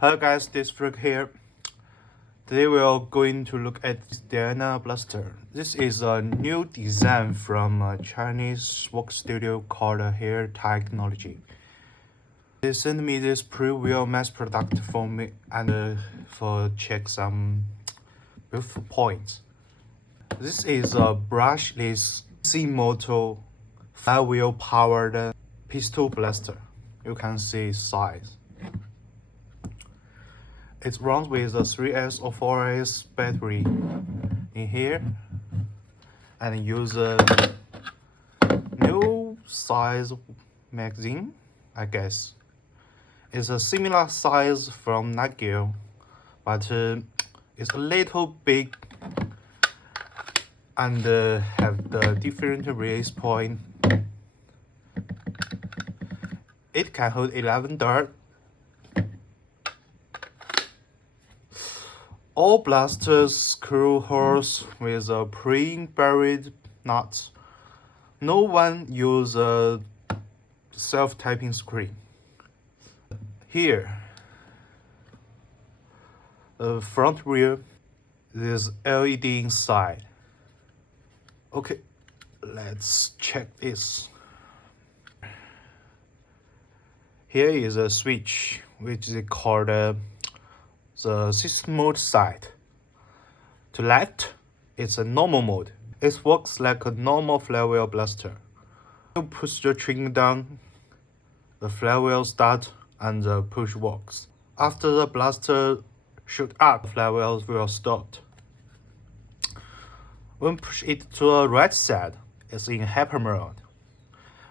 Hello guys, this is Frank here. Today we are going to look at this Diana blaster. This is a new design from a Chinese work studio called Hare Technology. They sent me this pre-wheel mass product for me and for check some beautiful points. This is a brushless C-motor flywheel powered pistol blaster. You can see size. It runs with a 3S or 4S battery in here and use a new size magazine, I guess. It's a similar size from Nagel, but it's a little big and have the different release point. It can hold 11 darts. All blasters screw holes with a pre-buried nut. No one uses a self-tapping screen. Here, the front rear, there's LED inside. Okay, let's check this. Here is a switch, which is called the system mode side. To left, it's a normal mode. It works like a normal flywheel blaster. You push the trigger down, the flywheel starts and the push works. After the blaster shoot up, the flywheel will stop. When push it to the right side, it's in hyper mode,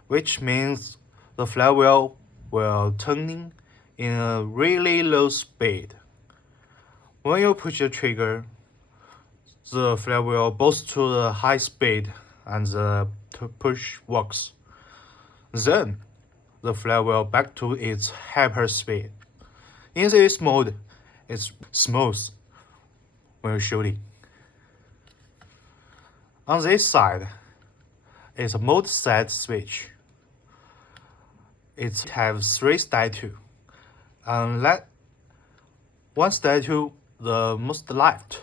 which means the flywheel will turn in a really low speed. When you push the trigger, the flywheel boosts to the high speed and the push works. Then, the flywheel back to its hyper speed. In this mode, it's smooth when shooting. On this side, it's a mode set switch. It has 3 statues. One statue, the most left,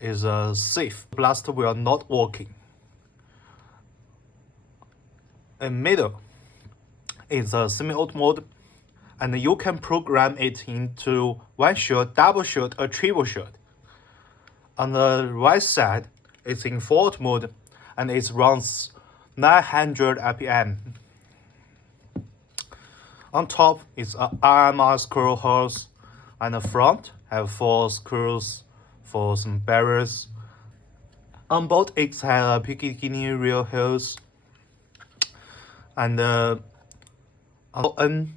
is safe. The blaster will not working. In middle is a semi-auto mode, and you can program it into one shot, double shot, or triple shot. On the right side, it's in full auto mode, and it runs 900 RPM. On top is an RMR screw holes, and the front have 4 screws for some barriers. On both it has a Picatinny real holes, and on the end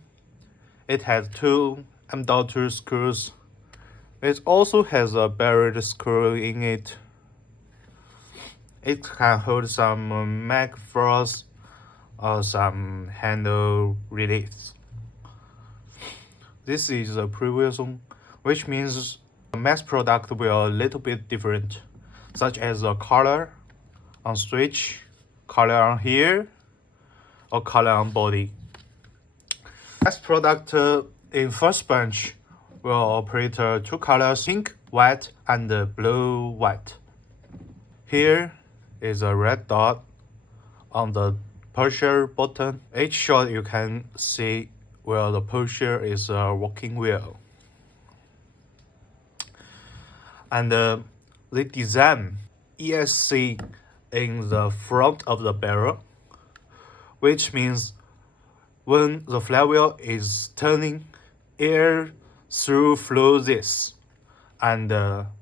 it has 2 M.2 screws. It also has a buried screw in it. It can hold some mag force or some handle release. This is a preview zone, which means the mass product will a little bit different, such as the color on switch, color on here, or color on body. Mass product in first bunch will operate 2 colors, pink, white, and blue, white. Here is a red dot on the pusher button. Each shot you can see where the pusher is a walking wheel. And they design ESC in the front of the barrel, which means when the flywheel is turning, air flows this, and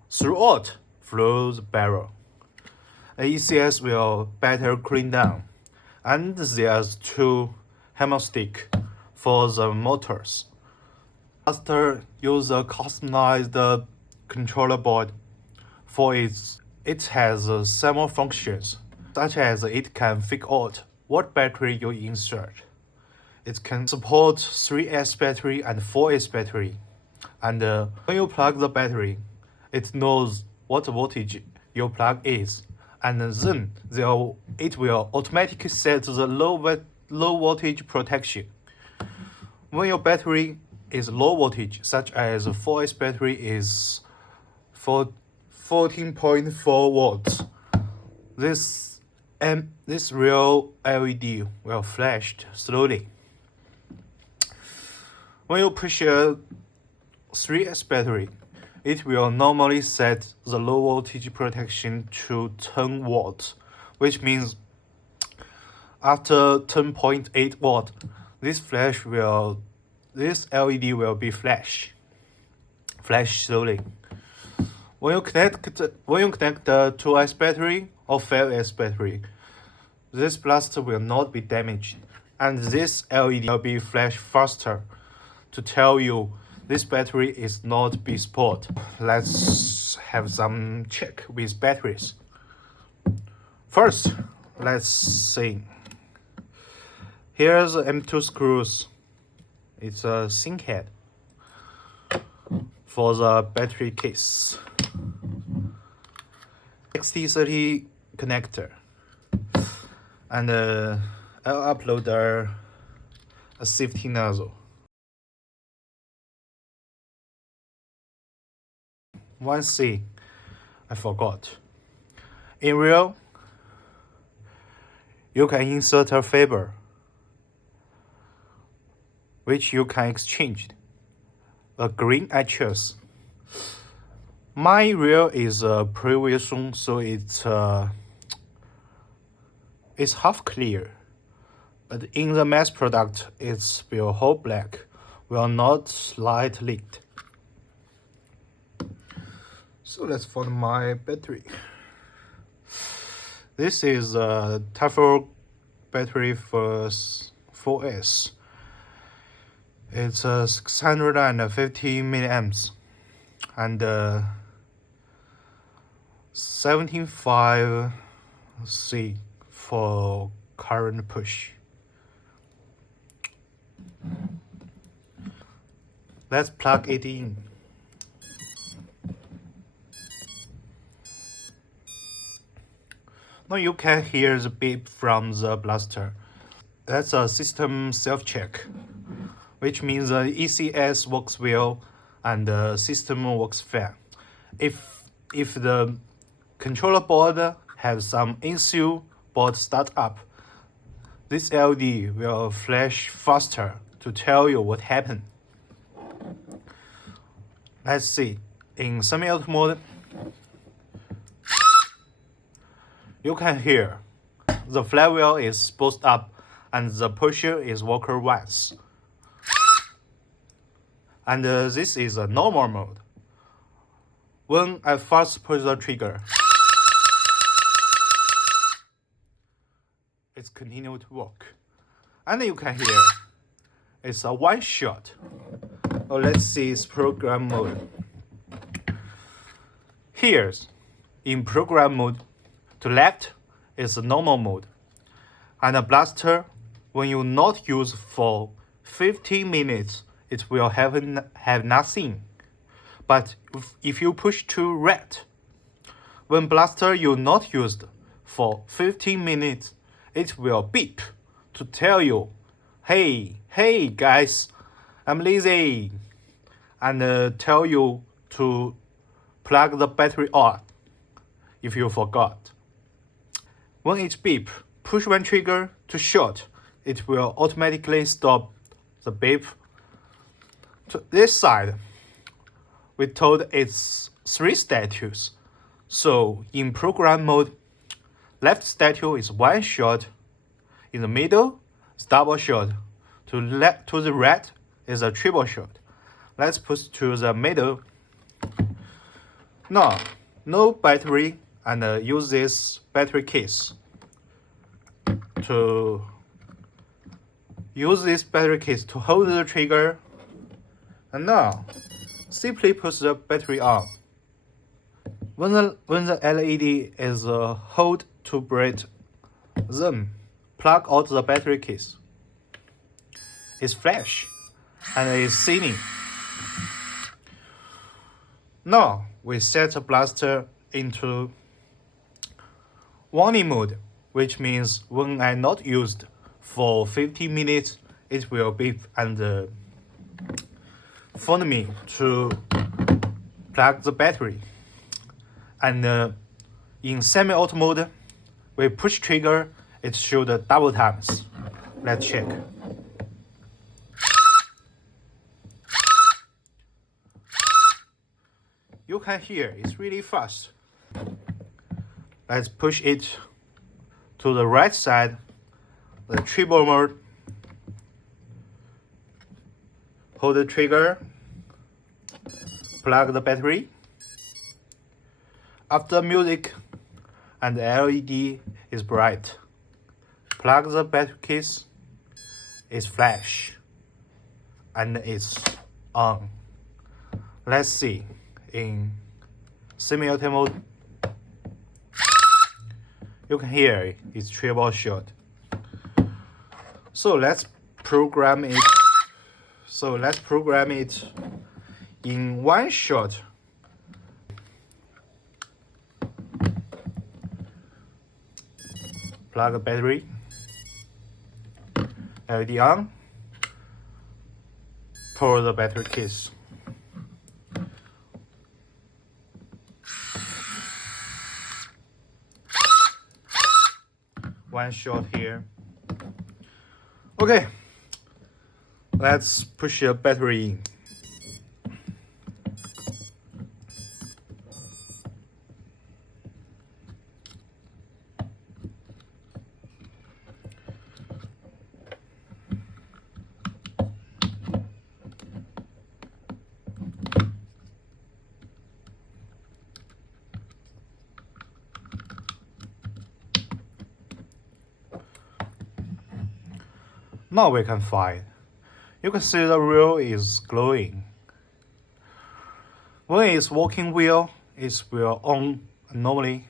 throughout flows the barrel. ECS will better clean down, and there's 2 hammer sticks for the motors. Blaster use a customized controller board for it. It has several functions, such as it can figure out what battery you insert. It can support 3S battery and 4S battery, and when you plug the battery, it knows what voltage your plug is, and then it will automatically set the low voltage protection. When your battery is low voltage, such as 4S battery is 14.4 watts. This real LED will flash slowly. When you push a 3S battery, it will normally set the low voltage protection to 10 watts, which means after 10.8 watt, this LED will be flash slowly. When you connect the 2S battery or 5S battery, this blaster will not be damaged, and this LED will be flash faster to tell you this battery is not be spoiled. Let's have some check with batteries. First, let's see. Here's the M2 screws. It's a sink head for the battery case. XT30 connector, and I'll upload a safety nozzle. One thing I forgot. In real, you can insert a fiber, which you can exchange. A green I chose. My reel is a previous one, so it's half clear. But in the mass product, it's will whole black, will not light leaked. So let's find my battery. This is a TAFO battery for 4S. It's 650 milliamps and 17.5 C for current push. Let's plug it in. Now you can hear the beep from the blaster. That's a system self-check, which means the ECS works well and the system works fair. If the controller board has some issue board startup, this LED will flash faster to tell you what happened. Let's see. In semi-auto mode, you can hear the flywheel is boosted up and the pusher is worker once. And this is a normal mode. When I first push the trigger, it's continued to work. And you can hear it's a one shot. Oh, let's see its program mode. Here's in program mode, to left is a normal mode. And a blaster, when you not use for 15 minutes, it will have nothing. But if you push to right, when blaster you not used for 15 minutes, it will beep to tell you, hey guys, I'm lazy, and tell you to plug the battery on if you forgot. When it beep, push one trigger to short, it will automatically stop the beep. To this side, we told it's 3 status. So in program mode, left status is one shot, in the middle is double shot, to the right is a triple shot. Let's push to the middle. Now, no battery, and use this battery case to hold the trigger. And now, simply push the battery on. When the LED is hold to bright, then plug out the battery case. It's flash and it's singing. Now we set the blaster into warning mode, which means when I not used for 15 minutes, it will beep and phoned me to plug the battery. And in semi-auto mode, we push trigger, it showed double times. Let's check. You can hear it's really fast. Let's push it to the right side, the triple mode. Hold the trigger, plug the battery. After music and the LED is bright, plug the battery case, it's flash, and it's on. Let's see in semi-auto mode. You can hear it's triple shot. So let's program it. In one shot. Plug a battery, LED on, pull the battery case. One shot here. Okay, let's push the battery in. Now we can find. You can see the wheel is glowing. When it's walking wheel, it will on normally,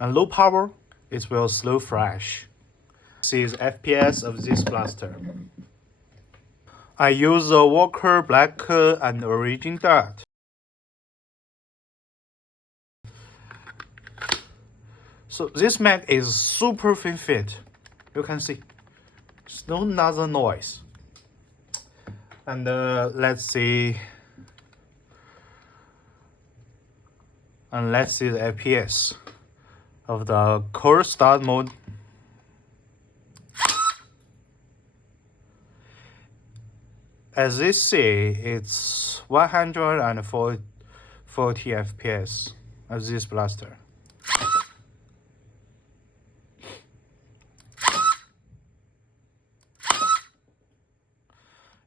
and low power, it will slow flash. See the FPS of this blaster. I use the Walker Black and Origin Dart. So this Mac is super thin fit. You can see. There's no another noise. And let's see. And let's see the FPS of the cold start mode. As you see, it's 140 FPS of this blaster.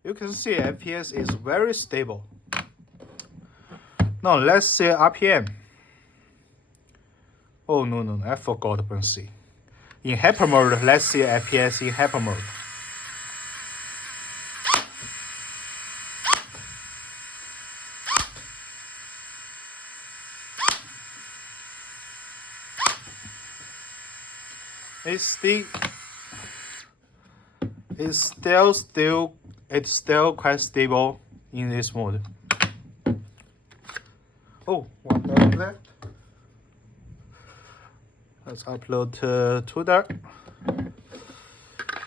You can see FPS is very stable. Now let's see RPM. Oh no, I forgot to see. In hyper mode, let's see FPS in hyper mode. It's still quite stable in this mode. Oh, what was that? Let's upload to that.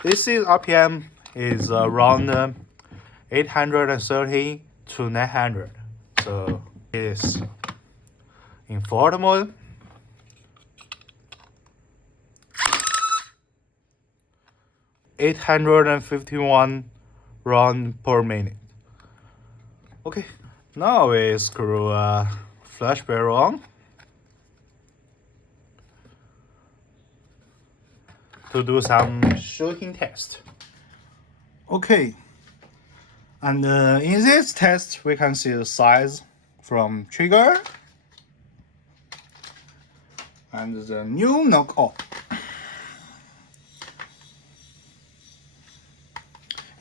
This is RPM is around 830 to 900. So it is in forward mode. $851 round per minute. Okay, now we screw a flash barrel on to do some shooting test. Okay, and in this test we can see the size from trigger and the new knockoff.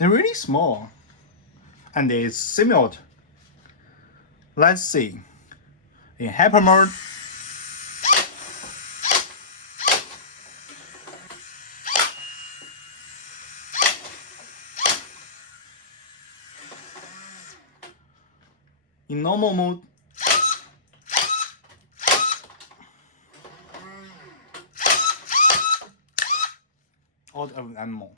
It's really small and it's similar. Let's see. In hyper mode, in normal mode, out of ammo.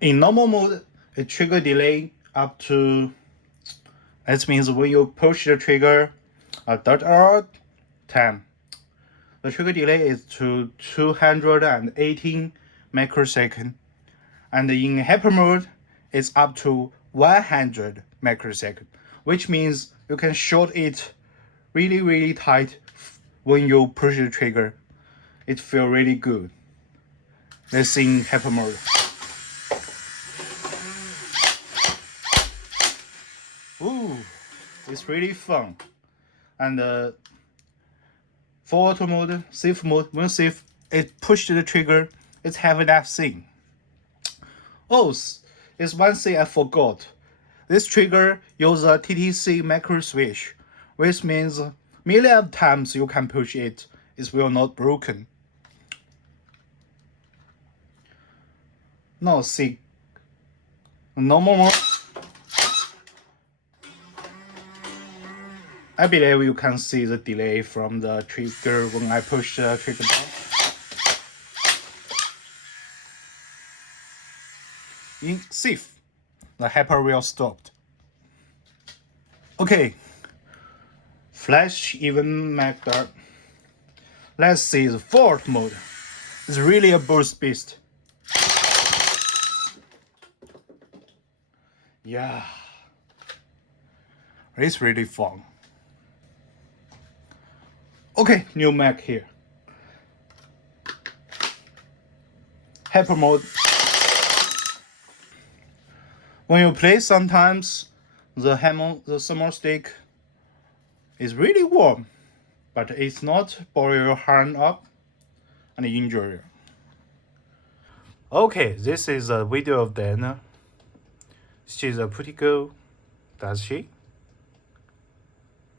In normal mode, the trigger delay up to That means when you push the trigger a third time, the trigger delay is to 218 microseconds, and in hyper mode, it's up to 100 microseconds, which means you can short it really tight when you push the trigger. It feels really good. Let's in hyper mode. Ooh, it's really fun. And for auto mode, safe mode, when safe, it pushed the trigger, it's having that thing. Oh, it's one thing I forgot. This trigger uses a TTC macro switch, which means million of times you can push it, it will not broken. Now see, normal mode. I believe you can see the delay from the trigger when I push the trigger down. In safe, the hyper wheel stopped. Okay, flash even matter. Let's see the fourth mode. It's really a burst beast. Yeah, it's really fun. Okay, new Mac here. Hyper mode. When you play, sometimes the thermal stick is really warm, but it's not boil your hand up and injure you. Okay, this is a video of Diana. She's a pretty girl, does she?